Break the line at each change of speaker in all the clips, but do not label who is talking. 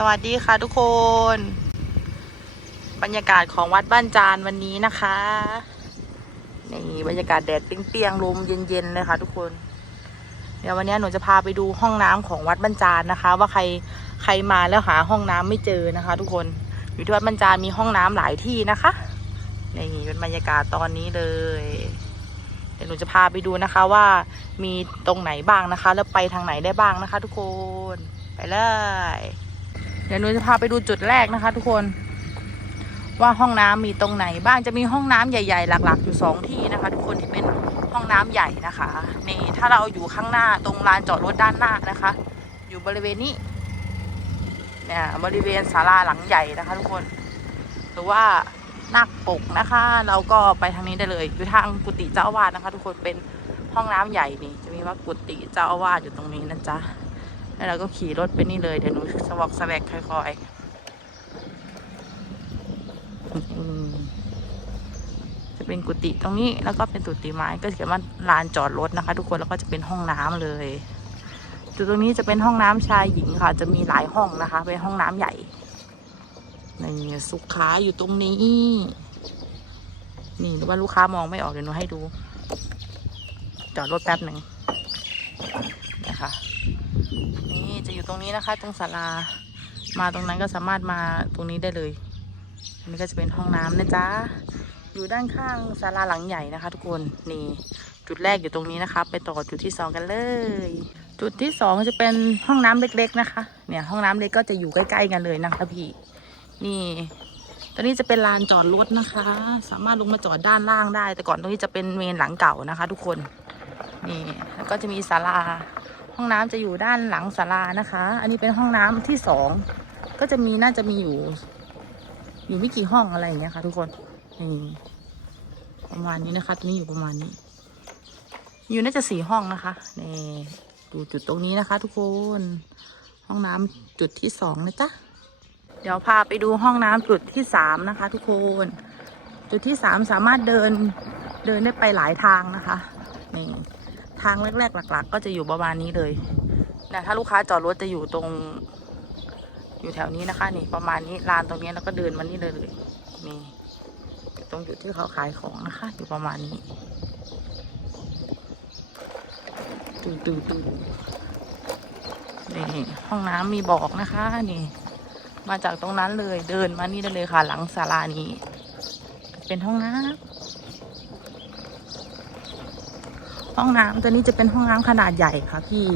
สวัสดีค่ะทุกคน บรรยากาศของวัดบ้านจานวันนี้นะคะนี่บรรยากาศแดดเปรี้ยงๆลมเย็นๆเลยค่ะ ทุกคน เดี๋ยววันนี้หนูจะพาไปดูห้องน้ำของวัดบ้านจานนะคะ ว่าใครใครมาแล้วหาห้องน้ำไม่เจอนะคะ ทุกคนอยู่ที่วัดบ้านจานมีห้องน้ำหลายที่นะคะนี่เป็นบรรยากาศตอนนี้เลย เดี๋ยวหนูจะพาไปดูนะคะว่ามีตรงไหนบ้างนะคะ แล้วไปทางไหนได้บ้างนะคะ ทุกคนไปเลย เดี๋ยวหนูจะพาไปดูจุดแรกนะคะ ทุกคน ว่าห้องน้ำมีตรงไหนบ้างจะมีห้องน้ำใหญ่ๆ หลัก ๆ อยู่สองที่นะคะ ทุกคนที่เป็นห้องน้ำใหญ่นะคะนี่ถ้าเราอยู่ข้างหน้าตรงลานจอดรถด้านหน้านะคะ อยู่บริเวณนี้เนี่ยบริเวณศาลาหลังใหญ่นะคะ ทุกคนหรือว่านักปกนะคะ เราก็ไปทางนี้ได้เลย อยู่ทางกุฏิเจ้าอาวาสนะคะ ทุกคนเป็นห้องน้ำใหญ่นี่ จะมีว่ากุฏิเจ้าอาวาสอยู่ตรงนี้นะจ๊ะ แล้วเราก็ขี่รถไปนี่เลย เดี๋ยวหนูสวอกสแวกค่อยๆอืมจะเป็นกุฏิตรงนี้แล้วก็เป็นกุฏิไม้ก็เขียนว่าลานจอดรถนะคะ ทุกคนแล้วก็จะเป็นห้องน้ำเลยจุดตรงนี้จะเป็นห้องน้ำชายหญิงค่ะ จะมีหลายห้องนะคะ เป็นห้องน้ำใหญ่นี่สุขาอยู่ตรงนี้ นี่หรือว่าลูกค้ามองไม่ออกเดี๋ยวหนูให้ดู จอดรถแป๊บหนึ่งนะคะ ตรงนี้นะคะ ตรงศาลา มาตรงนั้นก็สามารถมาตรงนี้ได้เลย อันนี้ก็จะเป็นห้องน้ำนะจ๊ะ อยู่ด้านข้างศาลาหลังใหญ่นะคะ ทุกคน นี่ จุดแรกอยู่ตรงนี้นะคะ ไปต่อจุดที่สองกันเลย จุดที่สองจะเป็นห้องน้ำเล็ก ๆ นะคะ เนี่ย ห้องน้ำเล็กก็จะอยู่ใกล้ๆกันเลยนะคะพี่ นี่ตรงนี้จะเป็นลานจอดรถนะคะ สามารถลงมาจอดด้านล่างได้ แต่ก่อนตรงนี้จะเป็นเมนหลังเก่านะคะ ทุกคน นี่แล้วก็จะมีศาลา ห้องน้ำจะอยู่ด้านหลังศาลานะคะ อันนี้เป็นห้องน้ำที่สองก็จะมีน่าจะมีอยู่ อยู่ไม่กี่ห้องอะไรอย่างเงี้ยค่ะ ทุกคนนี่ประมาณนี้นะคะตรงนี้อยู่ประมาณนี้ อยู่น่าจะสี่ห้องนะคะนี่ดูจุดตรงนี้นะคะ ทุกคน ห้องน้ำจุดที่สองนะจ๊ะเดี๋ยวพาไปดูห้องน้ำจุดที่สามนะคะ ทุกคน จุดที่สามสามารถเดินเดินได้ไปหลายทางนะคะนี่ ทางแรกๆ หลัก ๆ ก็จะอยู่ประมาณนี้เลยนะถ้าลูกค้าจอดรถจะอยู่ตรง อยู่แถวนี้นะคะ นี่ประมาณนี้ลานตรงนี้แล้วก็เดินมานี่เลยเลยนี่ตรงจุดที่เขาขายของนะคะ อยู่ประมาณนี้ตูตูตูนี่ห้องน้ำมีบอกนะคะ นี่ มาจากตรงนั้นเลยเดินมานี่ได้เลยค่ะ หลังศาลานี้ เป็นห้องน้ำ ห้องน้ำตัวนี้จะเป็นห้องน้ำขนาดใหญ่ค่ะพี่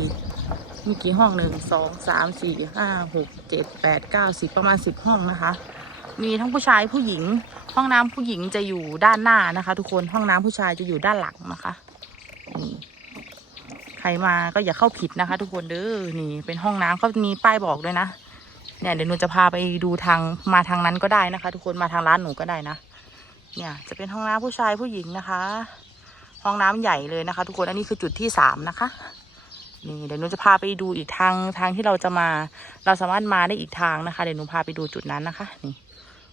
มีกี่ห้องหนึ่งสองสามสี่ห้าหกเจ็ดแปดเก้าสิบประมาณสิบห้องนะคะ มีทั้งผู้ชายผู้หญิง ห้องน้ำผู้หญิงจะอยู่ด้านหน้านะคะ ทุกคนห้องน้ำผู้ชายจะอยู่ด้านหลังนะคะนี่ใครมาก็อย่าเข้าผิดนะคะ ทุกคนเด้อนี่เป็นห้องน้ำเขามีป้ายบอกด้วยนะเนี่ยเดี๋ยวหนูจะพาไปดูทางมาทางนั้นก็ได้นะคะ ทุกคนมาทางร้านหนูก็ได้นะ เนี่ย จะเป็นห้องน้ำผู้ชายผู้หญิงนะคะ ห้องน้ำใหญ่เลยนะคะ ทุกคนอันนี้คือจุดที่สามนะคะ นี่เดี๋ยวหนูจะพาไปดูอีกทางทางที่เราจะมา เราสามารถมาได้อีกทางนะคะเดี๋ยวหนูพาไปดูจุดนั้นนะคะ นี่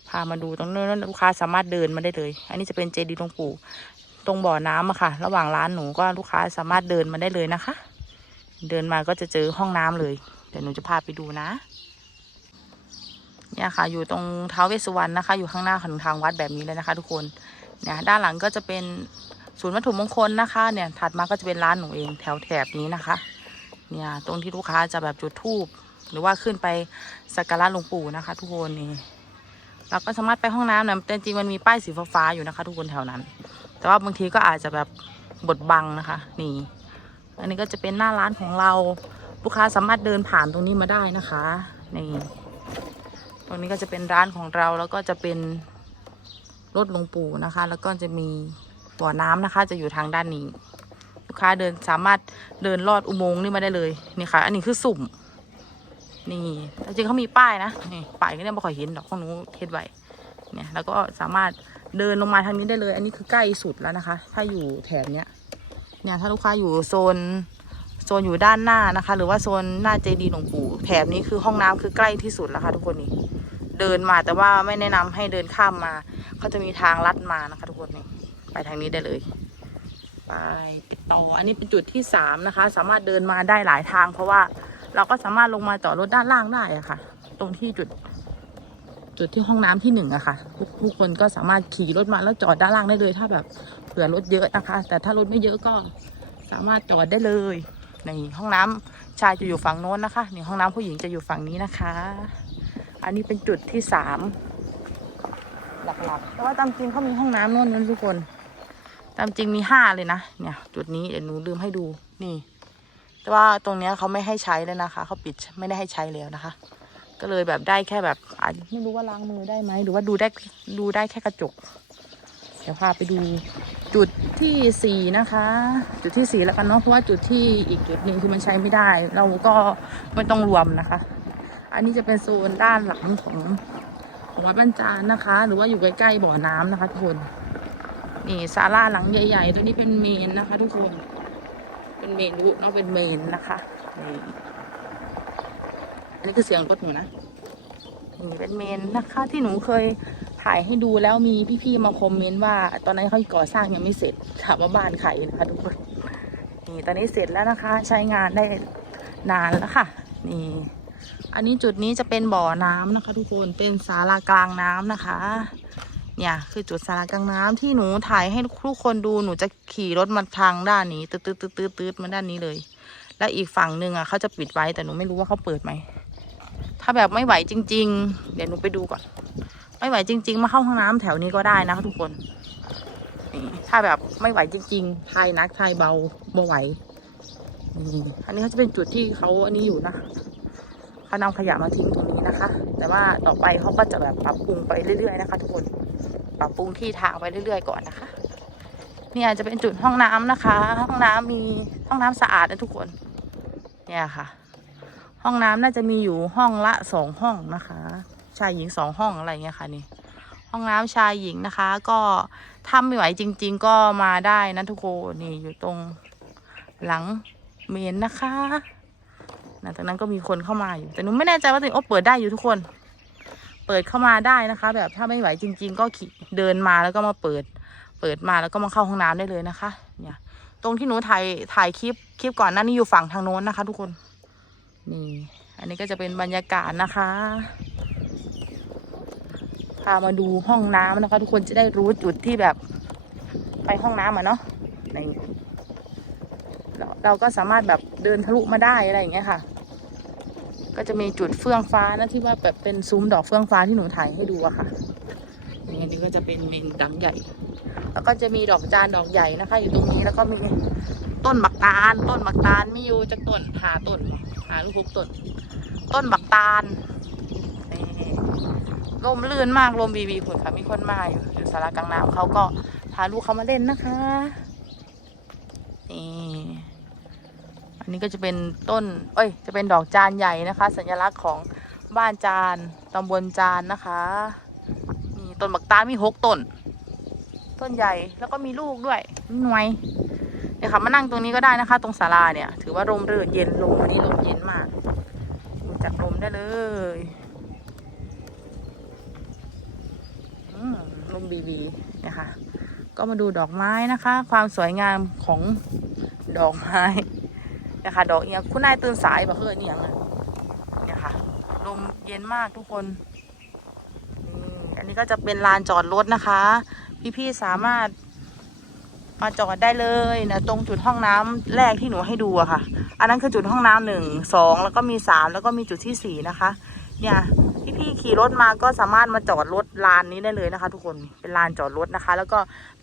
พามาดูตรงนั้นลูกค้าสามารถเดินมาได้เลย อันนี้จะเป็นเจดีย์หลวงปู่ตรงบ่อน้ำอะค่ะ ระหว่างร้านหนูก็ลูกค้าสามารถเดินมาได้เลยนะคะ เดินมาก็จะเจอห้องน้ำเลย เดี๋ยวหนูจะพาไปดูนะ เนี่ยค่ะ อยู่ตรงเท้าวเวสสุวรรณนะคะ อยู่ข้างหน้าของทางวัดแบบนี้เลยนะคะ ทุกคนเนี่ยด้านหลังก็จะเป็น ศูนย์วัตถุมงคลนะคะ เนี่ยถัดมาก็จะเป็นร้านหนูเองแถวแถบนี้นะคะ เนี่ยตรงที่ลูกค้าจะแบบจุดธูปหรือว่าขึ้นไปสักการะหลวงปู่นะคะ ทุกคนนี่เราก็สามารถไปห้องน้ำนะแต่จริงมันมีป้ายสีฟ้าๆอยู่นะคะ ทุกคนแถวนั้น แต่ว่าบางทีก็อาจจะแบบบดบังนะคะ นี่ อันนี้ก็จะเป็นหน้าร้านของเราลูกค้าสามารถเดินผ่านตรงนี้มาได้นะคะนี่ตรงนี้ก็จะเป็นร้านของเราแล้วก็จะเป็นรถหลวงปู่นะคะ แล้วก็จะมี บ่อน้ำนะคะ จะอยู่ทางด้านนี้ ลูกค้าเดินสามารถเดินลอดอุโมงค์นี่มาได้เลยนี่ค่ะ อันนี้คือสุ่ม นี่จริงเขามีป้ายนะนี่ป้ายก็เนี่ยไม่ค่อยเห็นดอกของหนูเทศไว้เนี่ย แล้วก็สามารถเดินลงมาทางนี้ได้เลย อันนี้คือใกล้สุดแล้วนะคะ ถ้าอยู่แถบเนี้ยเนี่ยถ้าลูกค้าอยู่โซนโซนอยู่ด้านหน้านะคะ หรือว่าโซนหน้าเจดีหลวงปู่แถบนี้คือห้องน้ำคือใกล้ที่สุดแล้วค่ะทุกคนนี่เดินมาแต่ว่าไม่แนะนำให้เดินข้ามมาเขาจะมีทางลัดมานะคะทุกคนนี่ ไปทางนี้ได้เลย ไปต่ออันนี้เป็นจุดที่สามนะคะ สามารถเดินมาได้หลายทาง เพราะว่าเราก็สามารถลงมาจอดรถด้านล่างได้อะค่ะ ตรงที่จุด จุดที่ห้องน้ำที่หนึ่งอะค่ะทุกทุกคนก็สามารถขี่รถมาแล้วจอดด้านล่างได้เลย ถ้าแบบเผื่อรถเยอะนะคะ แต่ถ้ารถไม่เยอะก็สามารถจอดได้เลยในห้องน้ำชายจะอยู่ฝั่งโน้นนะคะนี่ห้องน้ำผู้หญิงจะอยู่ฝั่งนี้นะคะ อันนี้เป็นจุดที่สามหลักๆแต่ว่าตามจริงเขามีห้องน้ำโน่นนั้นทุกคน ตามจริงมีห้าเลยนะ เนี่ย จุดนี้เดี๋ยวหนูลืมให้ดู นี่ แต่ว่าตรงเนี้ยเขาไม่ให้ใช้แล้วนะคะ เขาปิดไม่ได้ให้ใช้แล้วนะคะ ก็เลยแบบได้แค่แบบอาจไม่รู้ว่าล้างมือได้ไหมหรือว่าดูได้ดูได้แค่กระจก เดี๋ยวพาไปดูจุดที่สี่นะคะ จุดที่สี่แล้วกันเนาะ เพราะว่าจุดที่อีกจุดหนึ่งที่มันใช้ไม่ได้ เราก็ไม่ต้องรวมนะคะ อันนี้จะเป็นโซนด้านหลังของของวัดบรรจารนะคะ หรือว่าอยู่ใกล้ๆบ่อน้ำนะคะทุกคน นี่ศาลาหลังใหญ่ ๆ ตัวนี้เป็นเมนนะคะ ทุกคน เป็นเมนดูเนาะเป็นเมนนะคะนี่อันนี้คือเสียงรถหนูนะนี่เป็นเมนนะคะที่หนูเคยถ่ายให้ดูแล้วมีพี่ๆมาคอมเมนต์ว่า ตอนนั้นเขาก่อสร้างยังไม่เสร็จถามว่าบ้านใครนะคะทุกคนนี่ตอนนี้เสร็จแล้วนะคะ ใช้งานได้นานแล้วค่ะ นี่ อันนี้จุดนี้จะเป็นบ่อน้ำนะคะ ทุกคนเป็นศาลากลางน้ำนะคะ เนี่ย คือจุดศาลากลางน้ำที่หนูถ่ายให้ทุกคนดูหนูจะขี่รถมาทางด้านนี้ตืดตืดตืดตืดตืดมาด้านนี้เลย และอีกฝั่งหนึ่งอะเขาจะปิดไว้แต่หนูไม่รู้ว่าเขาเปิดไหมถ้าแบบไม่ไหวจริง ๆ เดี๋ยวหนูไปดูก่อน ไม่ไหวจริง ๆ มาเข้าห้องน้ำแถวนี้ก็ได้นะคะทุกคนนี่ถ้าแบบไม่ไหวจริงๆทายนักทายเบาไม่ไหวนี่อันนี้เขาจะเป็นจุดที่เขาอันนี้อยู่นะเขานำขยะมาทิ้งตรงนี้นะคะ แต่ว่าต่อไปเขาก็จะแบบปรับปรุงไปเรื่อยๆนะคะ ทุกคน ปรับปรุงที่ทางไปเรื่อยๆก่อนนะคะเนี่ยจะเป็นจุดห้องน้ำนะคะ ห้องน้ำมีห้องน้ำสะอาดนะทุกคน เนี่ยค่ะ ห้องน้ำน่าจะมีอยู่ห้องละสองห้องนะคะ ชายหญิงสองห้องอะไรเงี้ยค่ะนี่ ห้องน้ำชายหญิงนะคะ ก็ถ้าไม่ไหวจริง ๆ ก็มาได้นะทุกคนนี่อยู่ตรงหลังเมนนะคะหลังจากนั้นก็มีคนเข้ามาอยู่ แต่หนูไม่แน่ใจว่าตัวเองโอ้เปิดได้อยู่ทุกคน เปิดเข้ามาได้นะคะ แบบถ้าไม่ไหวจริง ๆ ก็ขี่เดินมาแล้วก็มาเปิด เปิดมาแล้วก็มาเข้าห้องน้ำได้เลยนะคะ เนี่ย ตรงที่หนูถ่ายถ่ายคลิปคลิปก่อนหน้านี้อยู่ฝั่งทางโน้นนะคะ ทุกคนนี่อันนี้ก็จะเป็นบรรยากาศนะคะพามาดูห้องน้ำนะคะ ทุกคนจะได้รู้จุดที่แบบไปห้องน้ำอะเนาะนี่เราก็สามารถแบบเดินทะลุมาได้อะไรอย่างเงี้ยค่ะ ก็จะมีจุดเฟื่องฟ้านะที่ว่าแบบเป็นซุ้มดอกเฟื่องฟ้าที่หนูถ่ายให้ดูอะค่ะนี่อันนี้ก็จะเป็นเมนดังใหญ่ แล้วก็จะมีดอกจานดอกใหญ่นะคะ อยู่ตรงนี้แล้วก็มีต้นบักตาล ต้นบักตาลมีอยู่จากต้นหาต้นหาลูกคุกต้น ต้นบักตาลนี่ลมลื่นมากลมบีบีผุดค่ะมีคนมาอยู่อยู่สารากลางน้ำเขาก็พาลูกเขามาเล่นนะคะนี่อั นี้ก็จะเป็นต้น เอ้ย จะเป็นดอกจานใหญ่นะคะ สัญลักษณ์ของบ้านจานตำบลจานนะคะนี่ต้นบักตาลมีหกต้น ต้นใหญ่แล้วก็มีลูกด้วยมีหน่วยเนี่ยค่ะมานั่งตรงนี้ก็ได้นะคะ ตรงศาลาเนี่ย ถือว่าร่มรื่นเย็นลมวันนี้ลมเย็นมากดูจากลมได้เลยลมบีบีเนี่ยค่ะก็มาดูดอกไม้นะคะ ความสวยงามของดอกไม้ นะคะ ดอกเอียงคุณนายตื่นสายบ่เพื่อนเอียงอะเนี่ยค่ะ ลมเย็นมากทุกคนนี่อันนี้ก็จะเป็นลานจอดรถนะคะ พี่ๆสามารถมาจอดได้เลยนะตรงจุดห้องน้ำแรกที่หนูให้ดูอะค่ะ อันนั้นคือจุดห้องน้ำหนึ่งสองแล้วก็มีสามแล้วก็มีจุดที่สี่นะคะ เนี่ย พี่ๆขี่รถมาก็สามารถมาจอดรถลานนี้ได้เลยนะคะ ทุกคนเป็นลานจอดรถนะคะ แล้วก็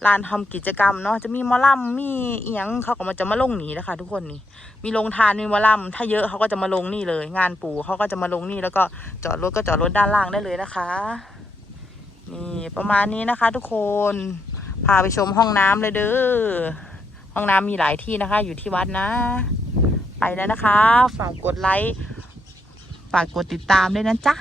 ลานทำกิจกรรมเนาะจะมีมอลำมีเอียงเขาก็มาจะมาลงหนีนะคะ ทุกคนนี่มีโรงทานมีมอลำถ้าเยอะเขาก็จะมาลงนี่เลย งานปู่เขาก็จะมาลงนี่แล้วก็จอดรถก็จอดรถด้านล่างได้เลยนะคะ นี่ประมาณนี้นะคะ ทุกคนพาไปชมห้องน้ำเลยเด้อห้องน้ำมีหลายที่นะคะ อยู่ที่วัดนะ ไปแล้วนะคะฝากกดไลค์ฝากกดติดตามด้วยนะจ๊ะ